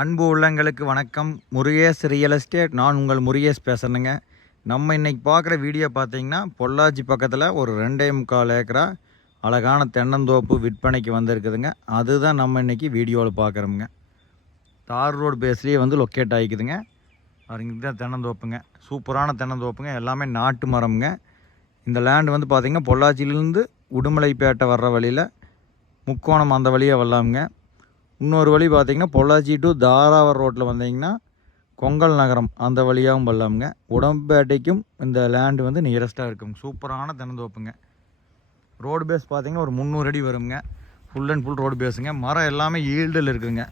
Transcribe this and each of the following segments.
அன்பு உள்ளங்களுக்கு வணக்கம். முருகேஷ் ரியல் எஸ்டேட் நான் உங்கள் முருகேஷ் பேசுகிறேங்க நம்ம இன்னைக்கு பார்க்குற வீடியோ பார்த்தீங்கன்னா பொள்ளாச்சி பக்கத்தில் ஒரு ரெண்டே முக்கால் ஏக்கரா அழகான தென்னந்தோப்பு விற்பனைக்கு வந்திருக்குதுங்க. அதுதான் நம்ம இன்னைக்கு வீடியோவில் பார்க்குறோமுங்க. தார் ரோடு பேஸ்லேயே வந்து லொக்கேட் ஆகிக்குதுங்க. பாருங்க இதுதான் தென்னந்தோப்புங்க. சூப்பரான தென்னந்தோப்புங்க. எல்லாமே நாட்டு மரம்ங்க. இந்த லேண்டு வந்து பார்த்திங்கன்னா பொள்ளாச்சியிலேருந்து உடுமலைப்பேட்டை வர்ற வழியில் முக்கோணம் அந்த வழியாக வரலாமுங்க. இன்னொரு வழி பார்த்தீங்கன்னா பொள்ளாச்சி டு தாராவர் ரோட்டில் வந்தீங்கன்னா கொங்கல் நகரம் அந்த வழியாகவும் பண்ணலாமுங்க உடம்பேட்டைக்கும் இந்த லேண்டு வந்து நியரஸ்ட்டாக இருக்குங்க. சூப்பரான தினந்தோப்புங்க ரோடு பேஸ் பார்த்தீங்கன்னா ஒரு முந்நூறு அடி வருங்க. ஃபுல் அண்ட் ஃபுல் ரோடு பேஸுங்க மரம் எல்லாமே ஈல்டில் இருக்குதுங்க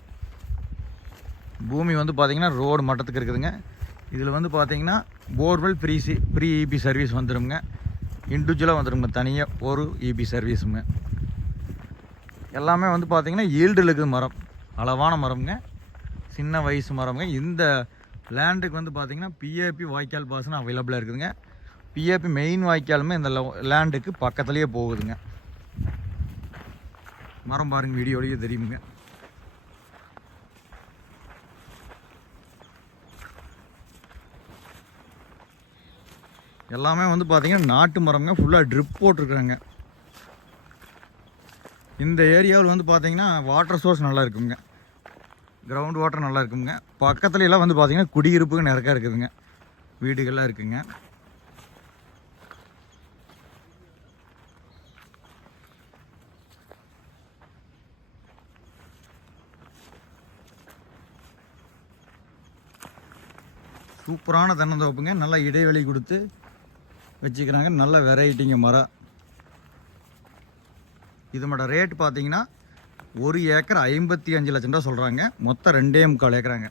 பூமி வந்து பார்த்திங்கன்னா ரோடு மட்டத்துக்கு இருக்குதுங்க. இதில் வந்து பார்த்திங்கன்னா borewell free C free EB service வந்துடுங்க இண்டிவிஜுவலாக வந்துடுங்க தனியாக ஒரு இபி சர்வீஸுங்க எல்லாமே வந்து பார்த்திங்கன்னா ஈல்டில் இருக்குது மரம். அளவான மரம்ங்க. சின்ன வயசு மரம்ங்க. இந்த லேண்டுக்கு வந்து பார்த்தீங்கன்னா பிஏபி வாய்க்கால் பாசனம் அவைலபிளாக இருக்குதுங்க. பிஏபி மெயின் வாய்க்காலுமே இந்த லேண்டுக்கு பக்கத்துலேயே போகுதுங்க. மரம் பாருங்கள் வீடியோலேயே தெரியுமுங்க எல்லாமே வந்து பார்த்திங்கன்னா நாட்டு மரம்ங்க. ஃபுல்லாக ட்ரிப் போட்டிருக்குறாங்க. இந்த ஏரியாவில் வந்து பார்த்திங்கன்னா வாட்டர் சோர்ஸ் நல்லா இருக்குங்க. கிரவுண்ட் வாட்டர் நல்லா இருக்குங்க பக்கத்துல எல்லாம் வந்து பார்த்தீங்கன்னா குடியிருப்புக்கு நிறையா இருக்குதுங்க. வீடுகள்லாம் இருக்குங்க. சூப்பரான தென்னந்தோப்புங்க. நல்லா இடைவெளி கொடுத்து வச்சுக்கிறாங்க. நல்ல வெரைட்டிங்க மரம். இதனோட ரேட் பார்த்தீங்கன்னா ஒரு ஏக்கர் ஐம்பத்தி அஞ்சு லட்சம் ரூபா சொல்கிறாங்க மொத்தம் ரெண்டே முக்கால் ஏக்கராங்க.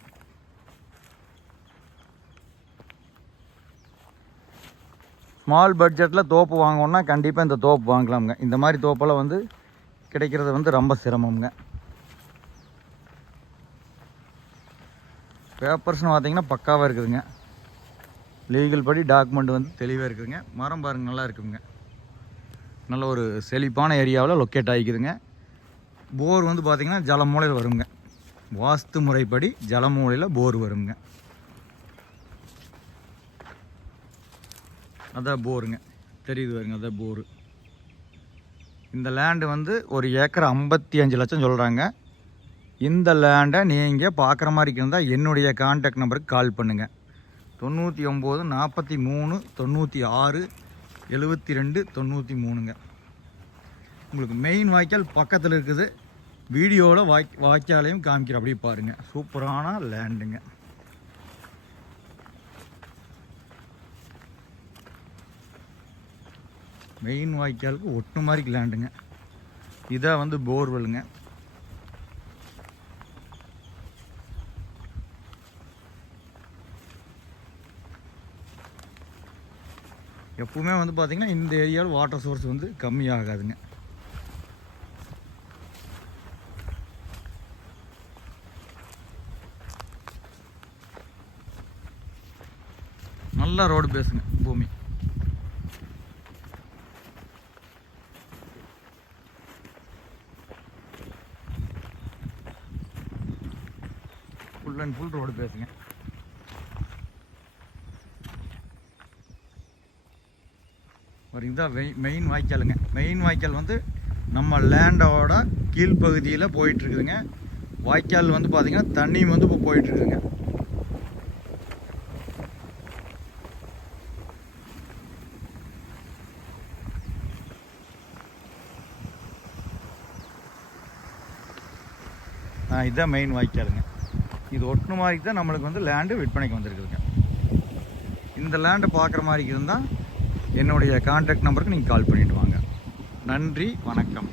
ஸ்மால் பட்ஜெட்டில் தோப்பு வாங்கணுன்னா கண்டிப்பாக இந்த தோப்பு வாங்கலாமுங்க. இந்த மாதிரி தோப்பெல்லாம் வந்து கிடைக்கிறது வந்து ரொம்ப சிரமம்ங்க. பேப்பர்ஸ்னு பார்த்தீங்கன்னா பக்காவாக இருக்குதுங்க. லீகல் படி டாக்குமெண்ட் வந்து தெளிவாக இருக்குதுங்க. மரம் பாருங்கள் நல்லா இருக்குங்க. நல்ல ஒரு செழிப்பான ஏரியாவில் லொக்கேட் ஆகிக்குதுங்க. போர் வந்து பார்த்திங்கன்னா ஜலமூலையில் வருங்க. வாஸ்து முறைப்படி ஜலமூலையில் போர் வருங்க. அதான் போருங்க. தெரியுது வருங்க அதான் போரு. இந்த லேண்டு வந்து ஒரு ஏக்கர் ஐம்பத்தி அஞ்சு லட்சம் சொல்கிறாங்க இந்த லேண்டை நீங்கள் பார்க்குற மாதிரி இருந்தால் என்னுடைய கான்டாக்ட் நம்பருக்கு கால் பண்ணுங்கள் தொண்ணூற்றி ஒம்பது நாற்பத்தி மூணு தொண்ணூற்றி ஆறு எழுபத்தி ரெண்டு தொண்ணூற்றி மூணுங்க. உங்களுக்கு மெயின் வாய்க்கால் பக்கத்தில் இருக்குது. வீடியோவில் வாய் வாய்க்காலையும் காமிக்கிற அப்படியே பாருங்கள் சூப்பரான லேண்டுங்க மெயின் வாய்க்காலுக்கு ஒட்டு மாதிரி லேண்டுங்க இதான் வந்து போர்வெல்லுங்க எப்பவுமே வந்து பார்த்திங்கன்னா இந்த ஏரியாவில் வாட்டர் சோர்ஸ் வந்து கம்மியாகாதுங்க. நல்ல ரோடு பேசுங்க பூமி. ஃபுல் அண்ட் ஃபுல் ரோடு பேசுங்க. ஒரு இதுதான் மெயின் வாய்க்காலுங்க. மெயின் வாய்க்கால் வந்து நம்ம லேண்டோட கீழ்ப்பகுதியில் போயிட்டுருக்குதுங்க வாய்க்கால் வந்து பார்த்திங்கன்னா தண்ணி வந்து இப்போ போயிட்டுருக்குதுங்க இதுதான் மெயின் வாய்க்காலுங்க இது ஒட்டுன மாதிரி தான் நம்மளுக்கு வந்து லேண்டு விற்பனைக்கு வந்திருக்குதுங்க. இந்த லேண்டை பார்க்குற மாதிரி இருந்தால் என்னுடைய கான்டாக்ட் நம்பருக்கு நீங்கள் கால் பண்ணிவிட்டு வாங்க. நன்றி வணக்கம்.